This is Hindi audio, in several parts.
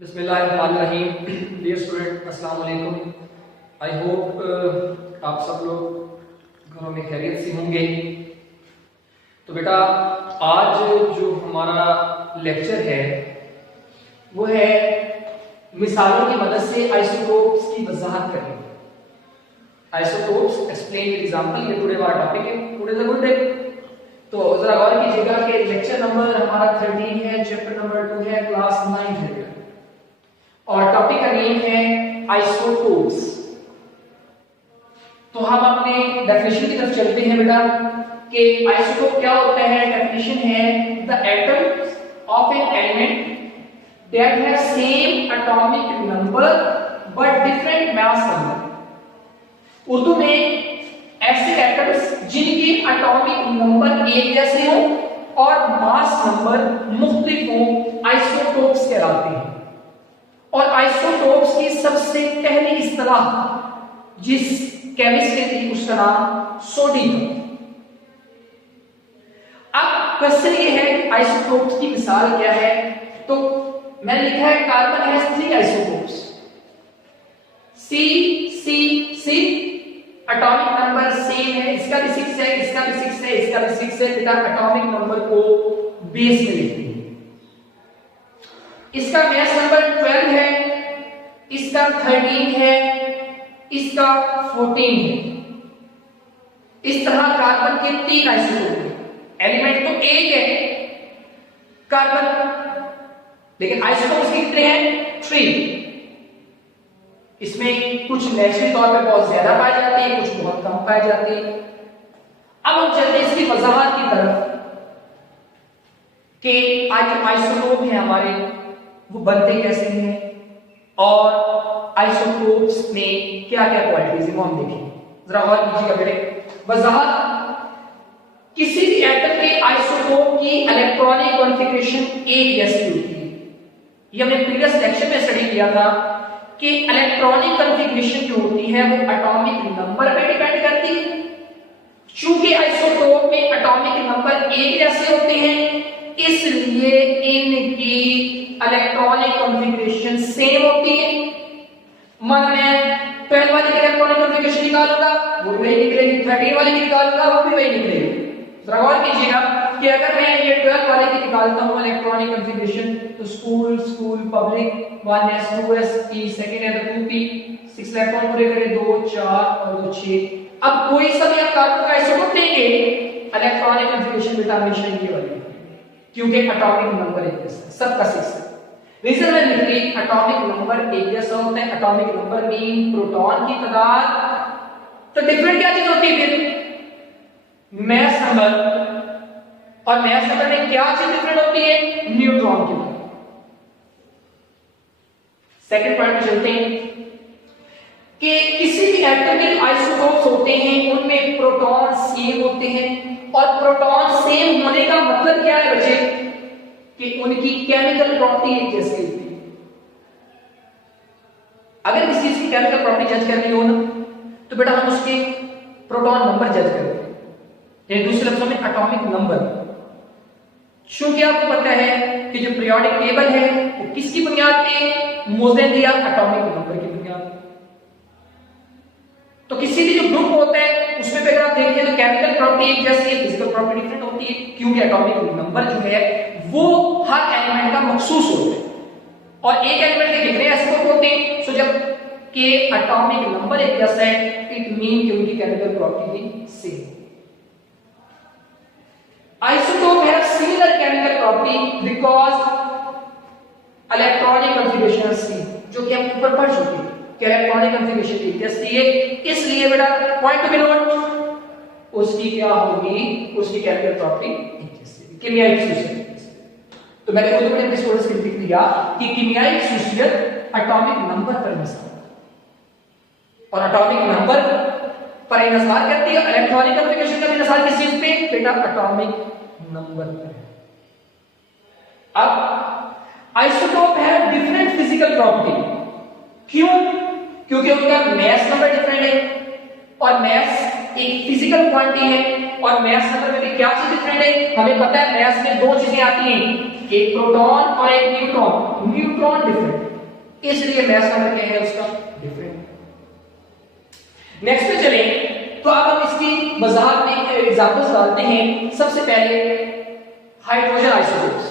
बिस्मिल्लाहिर्रहमानिर्रहीम। डियर स्टूडेंट, अस्सलाम वालेकुम। आई होप आप सब लोग घरों में खैरियत से होंगे। तो बेटा, आज जो हमारा लेक्चर है वो है मिसालों की मदद से आइसोटोप्स की वजाहत करनी। आइसोटोप्स एक्सप्लेन विद एग्जांपल, ये टुडे हमारा टॉपिक है, टुडे द गुड डे। तो जरा गौर कीजिएगा कि लेक्चर नंबर हमारा 13 है, चैप्टर नंबर 2 है, क्लास 9 है और टॉपिक का नेम है आइसोटोप्स। तो हम अपने डेफिनेशन की तरफ चलते हैं बेटा कि आइसोटोप क्या होता है। डेफिनेशन है the atoms of an element that have same atomic number but different mass number. Urdu में ऐसे एटम्स जिनके एटॉमिक नंबर एक जैसे हो और मास नंबर मुख्तलिफ हो आइसोटोप्स कहलाते हैं। और आइसोटोप्स की सबसे पहली इस्तिलाह जिस केमिस्ट ने दी उसका नाम सोडी था। अब क्वेश्चन ये है कि आइसोटोप्स की मिसाल क्या है। तो मैंने लिखा है carbon has 3 isotopes, C C C, atomic number same है, इसका भी 6 है, इसका भी 6 है, इसका भी 6 है। बेटा एटॉमिक नंबर को बेस में लिखते हैं। इसका मास नंबर 12 है, इसका 13 है, इसका 14 है। इस तरह कार्बन के 3 आइसोटोप हैं। एलिमेंट तो एक है कार्बन, लेकिन आइसोटोप्स कितने हैं? 3। इसमें कुछ नेचुरल तौर पे बहुत ज्यादा पाए जाते हैं, कुछ बहुत कम पाए जाते हैं। अब हम चलते हैं इसकी वजाहत की तरफ कि आज आइसोटोप है हमारे, वो बनते कैसे हैं और आइसोटोप्स में क्या क्या क्वालिटीज है वो हम देखेंगे। जरा गौर कीजिएगा बेटे। वजाहत, किसी भी एटम के आइसोटोप की इलेक्ट्रॉनिक कॉन्फ़िगरेशन एक जैसी होती है। ये हमने प्रीवियस लेक्चर में स्टडी किया था कि इलेक्ट्रॉनिक कॉन्फ़िगरेशन जो होती है वो एटॉमिक नंबर पे डिपेंड करती है। चूंकि आइसोटोप में एटॉमिक नंबर एक जैसे होते हैं इसलिए इनकी इलेक्ट्रॉनिक कॉन्फ़िगरेशन सेम होती है। मान मैं 12 वाले की इलेक्ट्रॉनिक कॉन्फ़िगरेशन निकालूंगा वो भी वही निकलेगी, 13 वाले की निकालूंगा वो भी वही निकलेगी। जरा गौर कीजिएगा कि अगर मैं ये 12 वाले की निकालता हूं इलेक्ट्रॉनिक कॉन्फ़िगरेशन, तो school public 1s 2s p second है तो 2p 6 इलेक्ट्रॉन पूरे करें 2 4 और 2 6। अब कोई सा भी आप कार्बन का आइसोटोप लेंगे इलेक्ट्रॉनिक कॉन्फ़िगरेशन बेटा हमेशा ये वाली, क्योंकि एटॉमिक नंबर एक जैसा है, सबका 6 है। रीजन में लिख ली एटॉमिक नंबर एक जैसा होता है। एटॉमिक नंबर मीन प्रोटॉन की तादाद। तो डिफरेंट क्या चीज होती है फिर? Mass number. और मास नंबर में क्या चीज डिफरेंट होती है? न्यूट्रॉन की तादाद। सेकंड पॉइंट पे चलते हैं कि किसी भी एटम के आइसोटोप्स होते हैं उनमें प्रोटॉन सेम होते हैं। और प्रोटॉन सेम होने का मतलब क्या है बच्चे? कि उनकी केमिकल प्रॉपर्टी एक जैसी होती है। अगर किसी चीज की केमिकल प्रॉपर्टी जज करनी हो ना तो बेटा हम उसके प्रोटॉन नंबर जज करते हैं, यानी दूसरे लफ्जों में एटॉमिक नंबर। चूंकि आपको पता है कि जो पीरियोडिक टेबल है वो किसकी बुनियाद पे मौजूद दिया? एटॉमिक नंबर की बुनियाद। तो किसी भी जो ग्रुप होता है उसमें अगर आप देखें तो केमिकल प्रॉपर्टी एक जैसी है, फिजिकल प्रॉपर्टी डिफरेंट होती है, क्योंकि एटॉमिक नंबर जो है वो हर एलिमेंट का मखसूस होता है। और एक एलिमेंट के कितने आइसोटोप होते हैं? सो जब के एटॉमिक नंबर एक जैसा है इट मीन कि उनकी केमिकल प्रॉपर्टी भी same. Isotope have similar chemical property because electronic configuration is same, जो कि हम ऊपर पढ़ चुके हैं कि इलेक्ट्रॉनिक कॉन्फ़िगरेशन एक जैसी है। इसलिए बेटा पॉइंट टू बी नोट, उसकी क्या होगी? उसकी केमिकल प्रॉपर्टी एक जैसी, केमियाई खसूसियत। तो मैंने खुद अपने स्टूडेंट्स के लिए लिख दिया कि केमियाई खसूसियत एटॉमिक नंबर पर इंहिसार, और एटॉमिक नंबर पर इंहिसार करती है। इलेक्ट्रॉनिक कॉन्फ़िगरेशन का इंहिसार किस चीज पे? बेटा एटॉमिक नंबर पर। अब आइसोटोप है डिफरेंट फिजिकल प्रॉपर्टी। क्यों? क्योंकि उनका मास नंबर डिफरेंट है और मास एक फिजिकल क्वांटिटी है। और मास नंबर में भी क्या चीज डिफरेंट है? हमें पता है मास में दो चीजें आती हैं, एक प्रोटॉन और एक न्यूट्रॉन। न्यूट्रॉन डिफरेंट, इसलिए मैथ नंबर क्या है उसका डिफरेंट। नेक्स्ट पे चलें तो अब हम इसकी वजाहत में एग्जांपल्स डालते हैं। सबसे पहले hydrogen isotopes,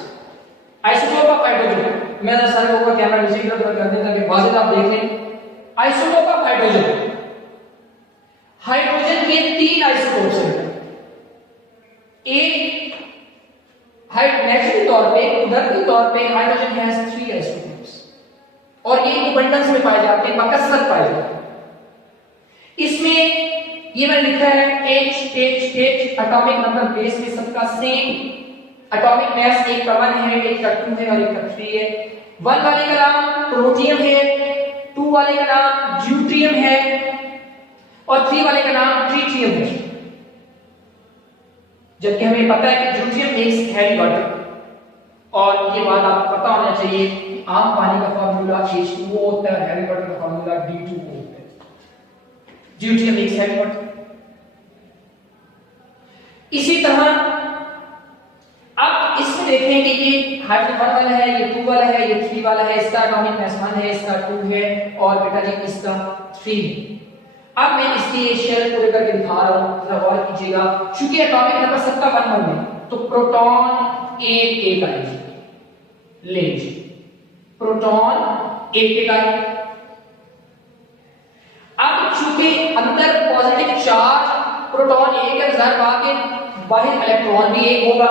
isotope of hydrogen. मैं जरा सारे लोगों का कैमरा नीचे की तरफ कर दें ताकि वाज़ेह आप देख लें। आइसोटोप ऑफ हाइड्रोजन, हाइड्रोजन के 3 आइसोटोप्स हैं। एक नेचुरल तौर पे, कुदरती तौर पे हाइड्रोजन हैज 3 आइसोटोप्स और ये अबंडेंस में पाए जाते हैं, बकसरत पाए जाते हैं। इसमें ये मैंने लिखा है H एटॉमिक नंबर बेस में सबका सेम, एटॉमिक मास एक का 1 है, एक का 2 है और एक का 3 है। 1 वाले का नाम प्रोटियम है, 2 वाले का नाम ड्यूट्रियम है और 3 वाले का नाम ट्रिटियम है। जबकि हमें पता है कि ड्यूट्रियम मेक्स हैवी वाटर और ये बात आपको पता होना चाहिए कि आम पानी का फार्मूला H2O होता है, हैवी वाटर का फार्मूला D2O होता है। Deuterium makes heavy water. इसी तरह अब इसमें देखेंगे कि ये हाइड्रोजन 1 वाला है, ये 2 वाला है, ये 3 वाला है, इसका एटॉमिक मास 1 है, इसका 2 है और बेटा जी इसका 3 है। अब मैं इसकी शेल पूरे करके दिखा रहा हूं, जरा गौर कीजिएगा। चूंकि एटॉमिक नंबर सबका 1 1 है तो प्रोटॉन एक आएगी, ले लीजिए प्रोटॉन एक आएगी। अब चूंकि अंदर पॉजिटिव चार्ज प्रोटॉन एक है, जाहिर बात है बाहर इलेक्ट्रॉन भी एक होगा।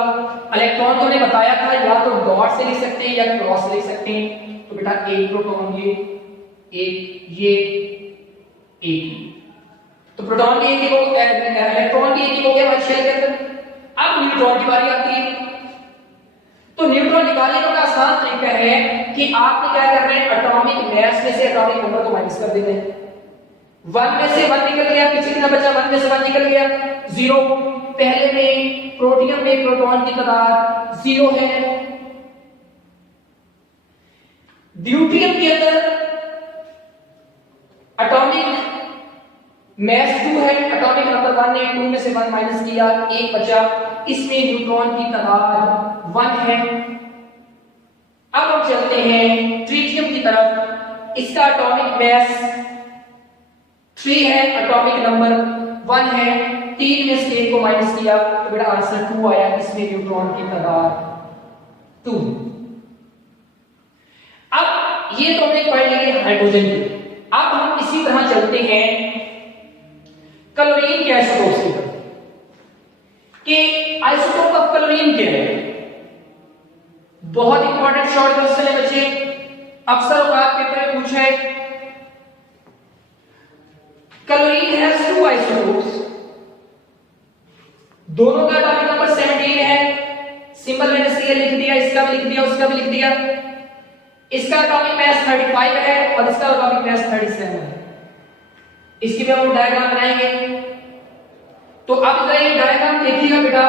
इलेक्ट्रॉन को हमने बताया था या तो डॉट से लिख सकते हैं या क्रॉस से लिख सकते हैं। तो बेटा एक प्रोटॉन ये एक, तो प्रोटॉन भी एक हो गया, इलेक्ट्रॉन भी एक हो गया हमारे शेल के अंदर। अब न्यूट्रॉन की बारी आती है। तो न्यूट्रॉन निकालने का आसान तरीका है कि आपने क्या करना है, एटॉमिक मास में से एटॉमिक नंबर को माइनस कर देना है। 1 में से 1 निकल गया, पीछे कितना बचा, 1 में से 1 निकल गया 0। पहले में प्रोटियम में प्रोटॉन की तादाद 0 है। ड्यूट्रियम के अंदर एटॉमिक मास 2 है, एटॉमिक नंबर 1 है, 2 में से 1 माइनस किया, 1 बचा। इसमें न्यूट्रॉन की तादाद 1 है। अब हम चलते हैं ट्रिटियम की तरफ। इसका एटॉमिक मास 3 है, एटॉमिक नंबर 1 है, 3 में से 1 को माइनस किया तो बेटा आंसर 2 आया। इसमें न्यूट्रॉन की तादाद 2। अब ये तो हमने पढ़ लिए हाइड्रोजन की। अब हम इसी तरह चलते हैं क्लोरीन के आइसोटोप्स की तरफ कि आइसोटोप ऑफ क्लोरीन क्या है। बहुत इंपॉर्टेंट शॉर्ट क्वेश्चन है बच्चे, अक्सर औकात पेपर में पूछा है। क्लोरीन हैज 2 आइसोटोप्स, दोनों का एटॉमिक नंबर 17 है। सिंबल मैंने Cl लिख दिया, इसका भी लिख दिया, उसका भी लिख दिया। इसका एटॉमिक मास 35 है और इसका एटॉमिक मास 37 है। इसकी भी हम डायग्राम बनाएंगे। तो अब जरा ये डायग्राम देखिएगा बेटा,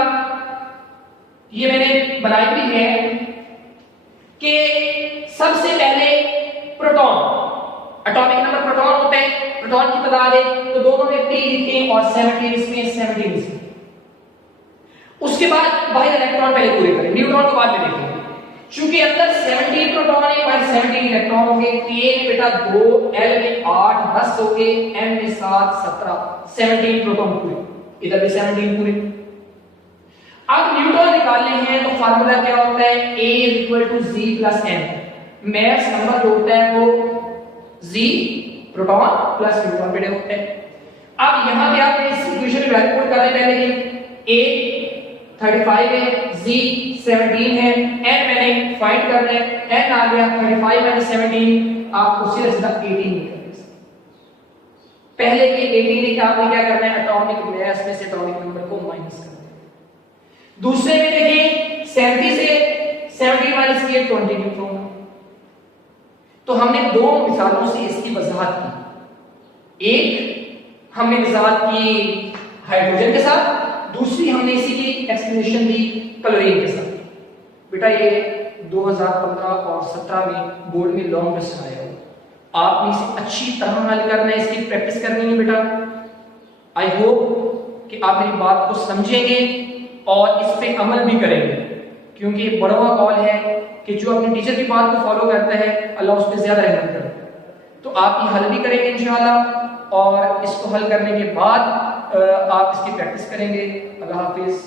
ये मैंने बनाई भी है कि सबसे पहले प्रोटॉन, एटॉमिक नंबर प्रोटॉन होते हैं, प्रोटॉन की तादाद है तो दोनों में 3 लिखें और 17 इसमें 17 इसमें। उसके बाद बाहर इलेक्ट्रॉन पहले पूरे करें, न्यूट्रॉन को बाद में देखेंगे। चूंकि अंदर 17 प्रोटॉन है, बाहर 17 इलेक्ट्रॉन होंगे। K बेटा 2, L में 8, 10 हो गए, M में 7, 17, 17 प्रोटॉन पूरे, इधर भी 17 पूरे। अब न्यूट्रॉन निकालने हैं तो फार्मूला क्या होता है, A = G + M। Mass number जो होता है वो G प्रोटॉन प्लस न्यूट्रॉन बेटा होता है। अब यहां पे आप इस इक्वेशन में वैल्यू पुट कर रहे हैं, पहले A 35 है, G 17 है, N मैंने फाइंड करना है, N आ गया 35 - 17, आपको सीधा 18 निकलेगा। पहले के 18 है कि आपने क्या करना है, एटॉमिक मास में से एटॉमिक नंबर को माइनस करना है। दूसरे में देखिए 70 से 17 माइनस किए 20 न्यूट्रॉन। तो हमने 2 मिसालों से इसकी वजाहत की। एक हमने वजाहत की हाइड्रोजन के साथ, दूसरी हमने इसी की एक्सप्लेनेशन दी क्लोरीन के साथ। बेटा ये 2015 और 17 में बोर्ड में लॉन्ग क्वेश्चन आया है, आपने इसे अच्छी तरह हल करना है, इसकी प्रैक्टिस करनी है बेटा। आई होप कि आप मेरी बात को समझेंगे और इस पे अमल भी करेंगे क्योंकि ये बड़ा कॉल है कि जो अपने टीचर की बात को फॉलो करता है अल्लाह उस पर ज्यादा रहमत करता है। तो आप ये हल भी करेंगे इंशाअल्लाह, और इसको हल करने के बाद आप इसकी प्रैक्टिस करेंगे। अल्लाह हाफिज।